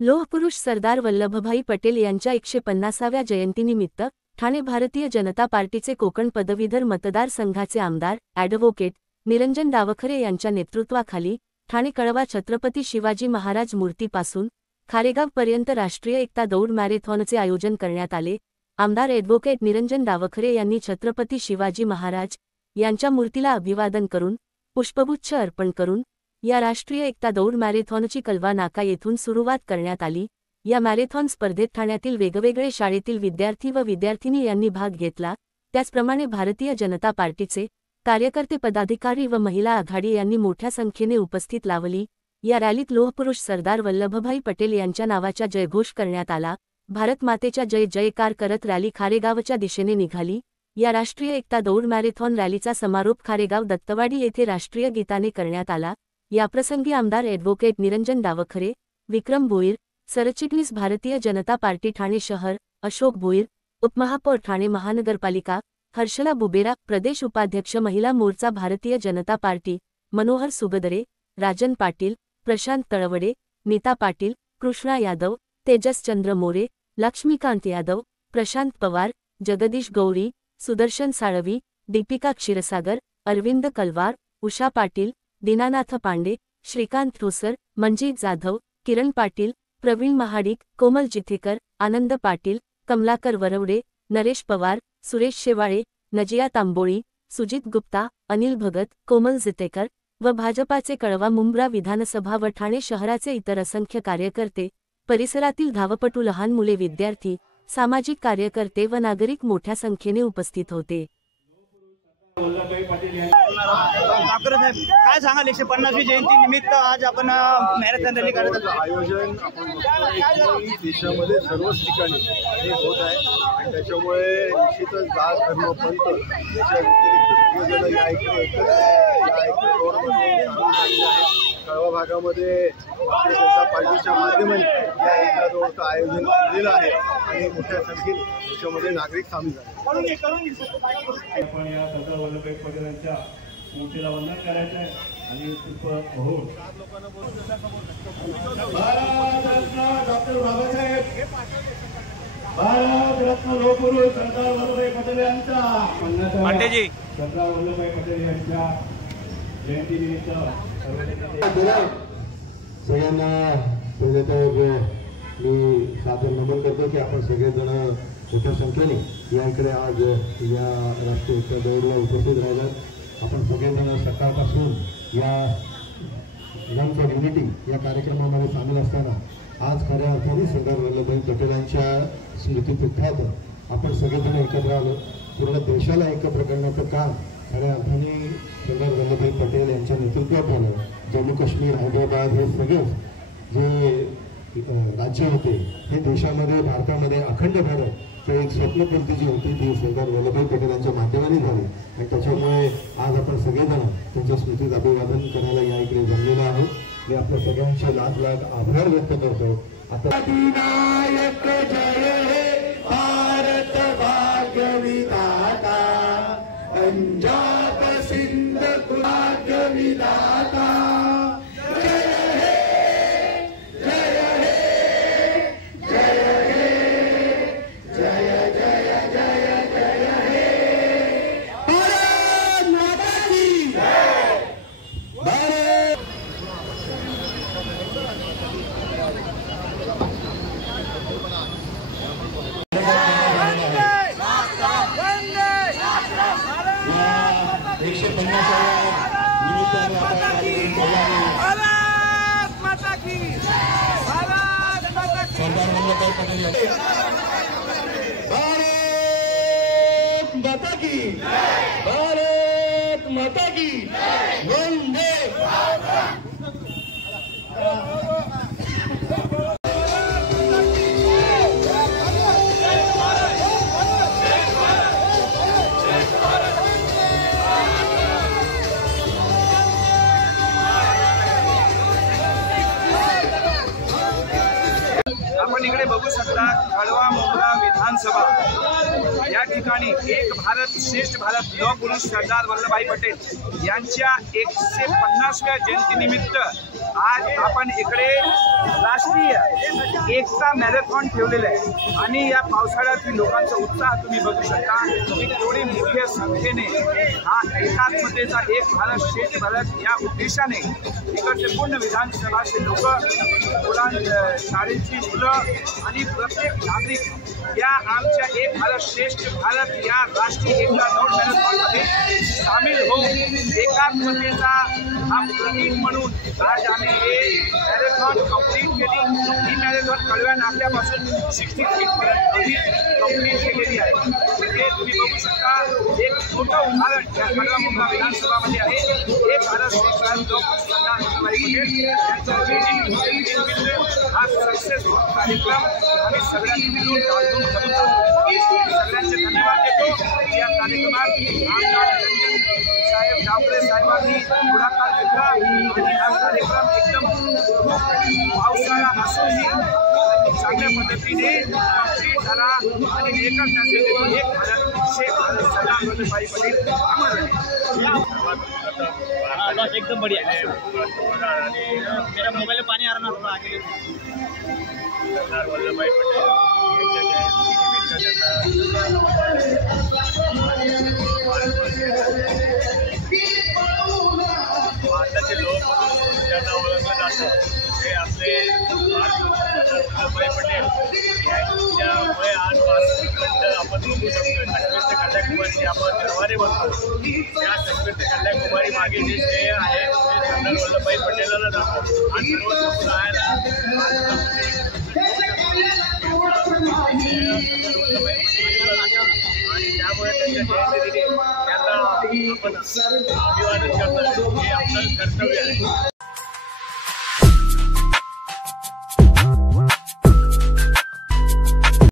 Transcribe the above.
लोहपुरुष सरदार वल्लभभाई पटेल यांच्या 150व्या जयंतीनिमित्त ठाणे भारतीय जनता पार्टीचे कोकण पदवीधर मतदारसंघाचे आमदार ॲडव्होकेट निरंजन डावखरे यांच्या नेतृत्वाखाली ठाणे कळवा छत्रपती शिवाजी महाराज मूर्तीपासून खारेगावपर्यंत राष्ट्रीय एकता दौड मॅरेथॉनचे आयोजन करण्यात आले। आमदार ॲडव्होकेट निरंजन डावखरे यांनी छत्रपती शिवाजी महाराज यांच्या मूर्तीला अभिवादन करून पुष्पगुच्छ अर्पण करून या राष्ट्रीय एकता दौड मॅरेथॉनची कलवा नाका येथून सुरुवात करण्यात आली। या मॅरेथॉन स्पर्धेत ठाण्यातील वेगवेगळे शाळेतील विद्यार्थी व विद्यार्थिनी यांनी भाग घेतला। त्याचप्रमाणे भारतीय जनता पार्टीचे कार्यकर्ते पदाधिकारी व महिला आघाडी यांनी मोठ्या संख्येने उपस्थित लावली। या रॅलीत लोहपुरुष सरदार वल्लभभाई पटेल यांच्या नावाचा जयघोष करण्यात आला। भारत मातेचा जय जयकार करत रॅली खारेगावच्या दिशेने निघाली। या राष्ट्रीय एकता दौड मॅरेथॉन रॅलीचा समारोप खारेगाव दत्तवाडी येथे राष्ट्रीय गीताने करण्यात आला। याप्रसंगी आमदार ॲडव्होकेट निरंजन डावखरे, विक्रम भोईर, सरचिटणीस भारतीय जनता पार्टी ठाणे शहर अशोक भोईर, उपमहापौर ठाणे महानगरपालिका हर्षला बुबेरा, प्रदेश उपाध्यक्ष महिला मोर्चा भारतीय जनता पार्टी मनोहर सुगदरे, राजन पाटील, प्रशांत तळवडे, नीता पाटील, कृष्णा यादव, तेजस चंद्र मोरे, लक्ष्मीकांत यादव, प्रशांत पवार, जगदीश गौरी, सुदर्शन साळवी, दीपिका क्षीरसागर, अरविंद कलवार, उषा पाटील, दीनानाथ पांडे, श्रीकांत ठोसर, मंजित जाधव, किरण पाटील, प्रवीण महाडिक, कोमल जिथेकर, आनंद पाटील, कमलाकर वरवडे, नरेश पवार, सुरेश शेवाळे, नजिया तांबोळी, सुजित गुप्ता, अनिल भगत, कोमल जितेकर व भाजपाचे कळवा मुंब्रा विधानसभा व ठाणे शहराचे इतर असंख्य कार्यकर्ते, परिसरातील धावपटू, लहान मुले, विद्यार्थी, सामाजिक कार्यकर्ते व नागरिक मोठ्या संख्येने उपस्थित होते। ठाकरे साहेब काय सांगाल 150वी जयंती निमित्त आज आपण मॅरेथॉन रॅली करत आहोत। आयोजन आपण देशामध्ये सर्वच ठिकाणी हे होत आहे आणि त्याच्यामुळे निश्चितच जात धर्म पंथ याच्या व्यतिरिक्त सगळेजण या इकडे कळवा भागामध्ये भारतीय जनता पार्टीच्या माध्यमाने या एकता दौडचं आयोजन केलेलं आहे आणि मोठ्या संख्येने त्याच्यामध्ये नागरिक सामील झाले। आपण या सरदार वल्लभभाई पटेल यांच्या मूर्तीला वंदन करायचं आहे आणि पुष्प वाहून भारतरत्न डॉक्टर बाबासाहेब भारतरत्न लोहपुरुष सरदार वल्लभभाई पटेल यांचा सरदार वल्लभभाई पटेल यांच्या जयंतीनिमित्त सगळ्यांना पहिले तर मी सादर नमन करतो की आपण सगळेजण मोठ्या संख्येने या इकडे आज या राष्ट्रीय एकता दौडला उपस्थित राहिलात। आपण सगळेजण सकाळपासून या रन फॉर युनिटी या कार्यक्रमामध्ये सामील असताना आज खऱ्या अर्थाने सरदार वल्लभभाई पटेलांच्या स्मृतिपीठात आपण सगळेजण एकत्र आलो। पूर्ण देशाला एकत्र करण्याचं काम खऱ्या अर्थाने सरदार वल्लभभाई पटेल यांच्या नेतृत्वात झालं। जम्मू काश्मीर, हैदराबाद हे सगळेच जे राज्य होते हे देशामध्ये भारतामध्ये अखंड भारत तर एक स्वप्नपूर्ती जी होती ती सरदार वल्लभभाई पटेल यांच्या माध्यमाने झाली आणि त्याच्यामुळे आज आपण सगळेजण त्यांच्या स्मृतीत अभिवादन करायला या इकडे जमलेलो आहोत। मी आपल्या सगळ्यांचे लाख लाख आभार व्यक्त करतो। आता विनायक जय हे भारत भाग्य विधाता, पंजाब सिंध भाग्य विधाता, भारत माता की वंदे। आपण इकडे बघू शकता कळवा मुंब्रा विधान विधानसभा या ठिकाणी एक भारत श्रेष्ठ भारत लौह सरदार वल्लभभाई पटेल यांच्या 150व्या जयंतीनिमित्त आज आपण इकडे राष्ट्रीय एकता मॅरेथॉन ठेवलेलं आहे आणि या पावसाळ्यातील लोकांचा उत्साह तुम्ही बघू शकता की केवढी मोठ्या संख्येने हा एकात्मतेचा एक भारत श्रेष्ठ भारत या उद्देशाने इकडचे पूर्ण विधानसभाचे लोक शाळेची मुलं आणि प्रत्येक नागरिक या आमच्या एक भारत श्रेष्ठ भारत या राष्ट्रीय एकता दौड मॅरेथॉनमध्ये सामील होऊन एकात्मतेचा हा प्रतीक म्हणून आज आम्ही हे मॅरेथॉन कंप्लीट केली। ही मॅरेथॉन कळव्या नाक्यापासून 60 फीटपर्यंत कंप्लीट केलेली आहे। हे तुम्ही बघू शकता एक मोठं उदाहरण या कळवा मुंबा विधानसभामध्ये आहे। हे भारत श्रेष्ठ भारत लौह सरदार वल्लभभाई पटेल यांच्या जयंतीनिमित्त हा सक्सेसफुल कार्यक्रम आम्ही सगळ्यांनी मिळून राबवून सगळ्यांचे धन्यवाद देतो। या कार्यक्रमात आमदार निरंजन साहेब डावखरे साहेबांनी पुढाकार घेतला आणि हा कार्यक्रम एकदम पावसाळा असूनही चांगल्या पद्धतीने कंप्लीट झाला आणि एकच नसेल एक भारत श्रेष्ठ भारत सरदार वल्लभभाई पटेल अमर रहे। एकदम बढ़िया आणि मेरा मोबाइल में पानी आ रहा था आगे सरदार वल्लभभाई पटेल भारताचे लोक ज्यांना ओळखलं जातं ते आपले सरदार वल्लभभाई पटेल यांच्यामुळे आज वास्तविक आपण बघू शकतो। कश्मीरचे कन्याकुमारी आपण दरबारी म्हणतो त्या कश्मीरचे कन्याकुमारी मागे जे श्रेय आहे ते सरदार वल्लभभाई पटेलाला जातं आणि सर्व समुदायाला आणि त्यामुळे त्यांच्या जयंतीदिनी त्यांना आपण अभिवादन करतो हे आपलं कर्तव्य आहे।